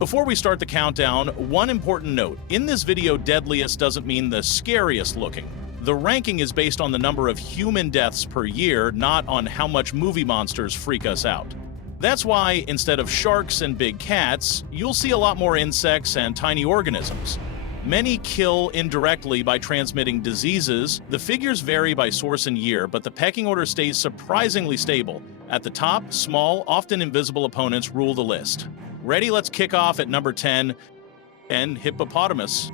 Before we start the countdown, one important note. In this video, Deadliest doesn't mean the scariest looking. The ranking is based on the number of human deaths per year, not on how much movie monsters freak us out. That's why, instead of sharks and big cats, you'll see a lot more insects and tiny organisms. Many kill indirectly by transmitting diseases. The figures vary by source and year, but the pecking order stays surprisingly stable. At the top, small, often invisible opponents rule the list. Ready? Let's kick off at number 10, and hippopotamus.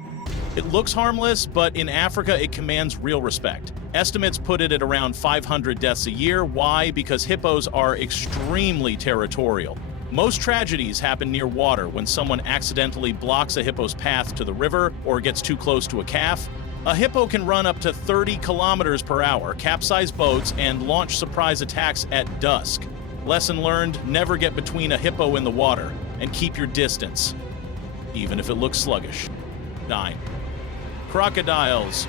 It looks harmless, but in Africa it commands real respect. Estimates put it at around 500 deaths a year. Why? Because hippos are extremely territorial. Most tragedies happen near water when someone accidentally blocks a hippo's path to the river or gets too close to a calf. A hippo can run up to 30 kilometers per hour, capsize boats, and launch surprise attacks at dusk. Lesson learned, never get between a hippo and the water, and keep your distance, even if it looks sluggish. 9. Crocodiles.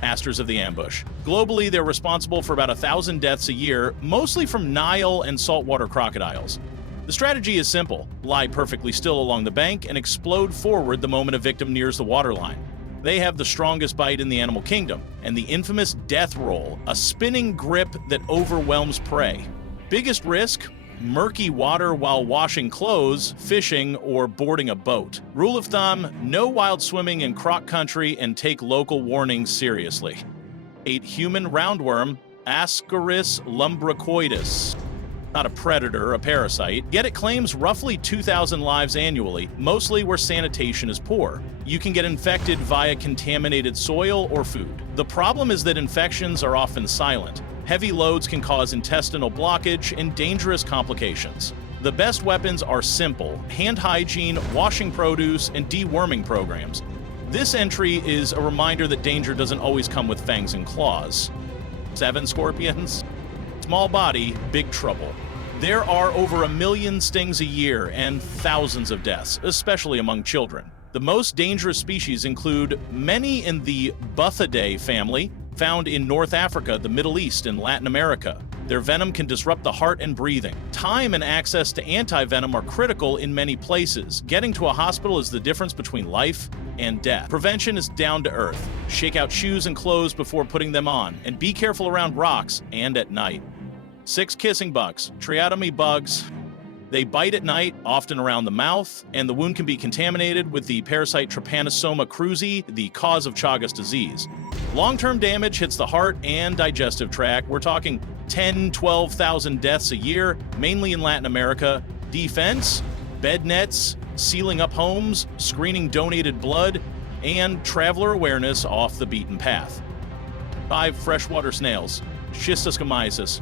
Masters of the ambush. Globally, they're responsible for about 1,000 deaths a year, mostly from Nile and saltwater crocodiles. The strategy is simple. Lie perfectly still along the bank and explode forward the moment a victim nears the waterline. They have the strongest bite in the animal kingdom, and the infamous death roll, a spinning grip that overwhelms prey. Biggest risk? Murky water while washing clothes, fishing, or boarding a boat. Rule of thumb, no wild swimming in croc country and take local warnings seriously. 8. Human roundworm, scariest-looking. Not a predator, a parasite, yet it claims roughly 2,000 lives annually, mostly where sanitation is poor. You can get infected via contaminated soil or food. The problem is that infections are often silent. Heavy loads can cause intestinal blockage and dangerous complications. The best weapons are simple: hand hygiene, washing produce, and deworming programs. This entry is a reminder that danger doesn't always come with fangs and claws. 7. Scorpions. Small body, big trouble. There are over 1 million stings a year and thousands of deaths, especially among children. The most dangerous species include many in the Buthidae family, found in North Africa, the Middle East, and Latin America. Their venom can disrupt the heart and breathing. Time and access to antivenom are critical in many places. Getting to a hospital is the difference between life and death. Prevention is down to earth. Shake out shoes and clothes before putting them on, and be careful around rocks and at night. 6. Kissing bugs, triotomy bugs. They bite at night, often around the mouth, and the wound can be contaminated with the parasite Trypanosoma cruzi, the cause of Chagas disease. Long-term damage hits the heart and digestive tract. We're talking 10,000–12,000 deaths a year, mainly in Latin America. Defense, bed nets, sealing up homes, screening donated blood, and traveler awareness off the beaten path. 5. Freshwater snails, schistosomiasis.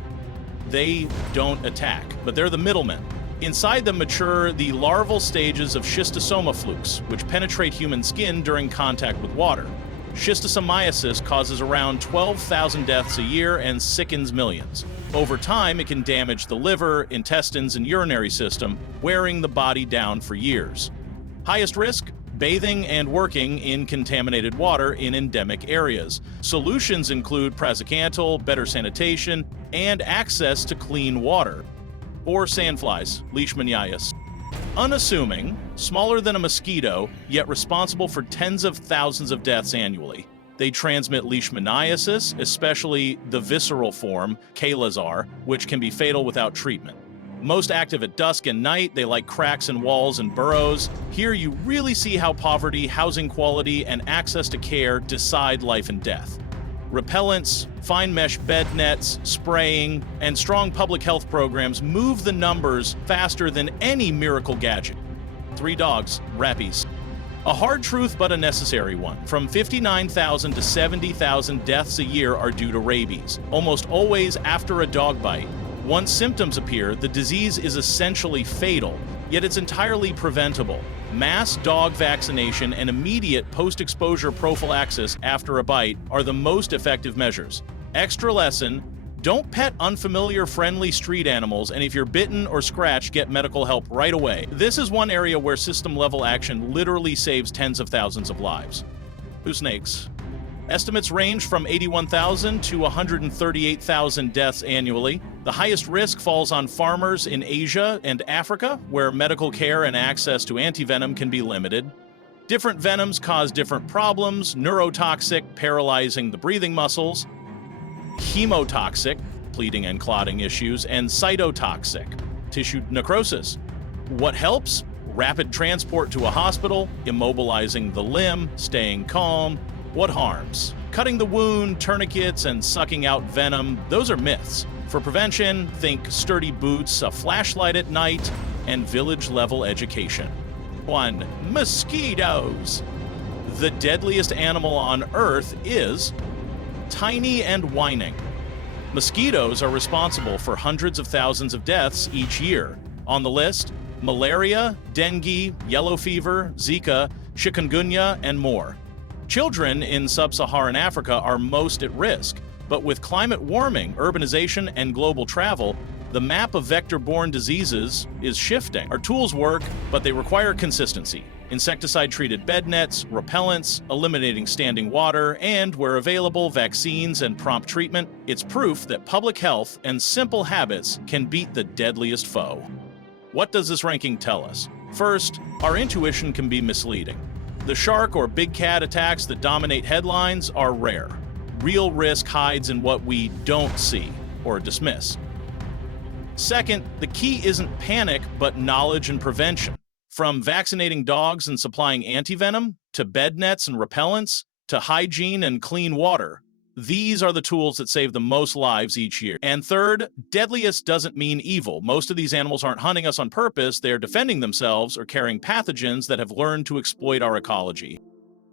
They don't attack, but they're the middlemen. Inside them mature the larval stages of schistosoma flukes, which penetrate human skin during contact with water. Schistosomiasis causes around 12,000 deaths a year and sickens millions. Over time, it can damage the liver, intestines, and urinary system, wearing the body down for years. Highest risk? Bathing and working in contaminated water in endemic areas. Solutions include praziquantel, better sanitation, and access to clean water. Or sandflies, leishmaniasis. Unassuming, smaller than a mosquito, yet responsible for tens of thousands of deaths annually. They transmit leishmaniasis, especially the visceral form, K-lazar, which can be fatal without treatment. Most active at dusk and night, they like cracks in walls and burrows. Here you really see how poverty, housing quality, and access to care decide life and death. Repellents, fine mesh bed nets, spraying, and strong public health programs move the numbers faster than any miracle gadget. 3 dogs, Rabies. A hard truth but a necessary one. From 59,000 to 70,000 deaths a year are due to rabies, almost always after a dog bite. Once symptoms appear, the disease is essentially fatal, yet it's entirely preventable. Mass dog vaccination and immediate post-exposure prophylaxis after a bite are the most effective measures. Extra lesson: don't pet unfamiliar friendly street animals, and if you're bitten or scratched, get medical help right away. This is one area where system-level action literally saves tens of thousands of lives. 2. Snakes. Estimates range from 81,000 to 138,000 deaths annually. The highest risk falls on farmers in Asia and Africa, where medical care and access to antivenom can be limited. Different venoms cause different problems: neurotoxic, paralyzing the breathing muscles; hemotoxic, bleeding and clotting issues; and cytotoxic, tissue necrosis. What helps? Rapid transport to a hospital, immobilizing the limb, staying calm. What harms? Cutting the wound, tourniquets, and sucking out venom. Those are myths. For prevention, think sturdy boots, a flashlight at night, and village-level education. 1. Mosquitoes. The deadliest animal on Earth is tiny and whining. Mosquitoes are responsible for hundreds of thousands of deaths each year. On the list, malaria, dengue, yellow fever, Zika, chikungunya, and more. Children in sub-Saharan Africa are most at risk, but with climate warming, urbanization, and global travel, the map of vector-borne diseases is shifting. Our tools work, but they require consistency. Insecticide-treated bed nets, repellents, eliminating standing water, and, where available, vaccines and prompt treatment. It's proof that public health and simple habits can beat the deadliest foe. What does this ranking tell us? First, our intuition can be misleading. The shark or big cat attacks that dominate headlines are rare. Real risk hides in what we don't see or dismiss. Second, the key isn't panic, but knowledge and prevention. From vaccinating dogs and supplying antivenom, to bed nets and repellents, to hygiene and clean water. These are the tools that save the most lives each year. And third, deadliest doesn't mean evil. Most of these animals aren't hunting us on purpose. They're defending themselves or carrying pathogens that have learned to exploit our ecology.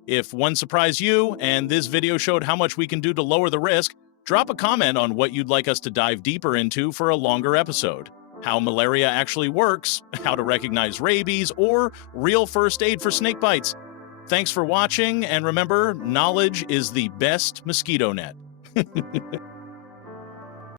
If one surprised you and this video showed how much we can do to lower the risk, drop a comment on what you'd like us to dive deeper into for a longer episode. How malaria actually works, how to recognize rabies, or real first aid for snakebites. Thanks for watching, and remember, knowledge is the best mosquito net.